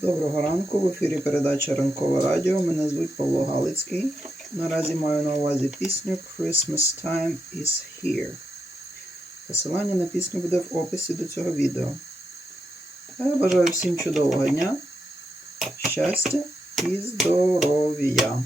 Доброго ранку. В ефірі передача Ранкове Радіо. Мене звуть Павло Галицький. Наразі маю на увазі пісню Christmas Time is Here. Посилання на пісню буде в описі до цього відео. А я бажаю всім чудового дня, щастя і здоров'я.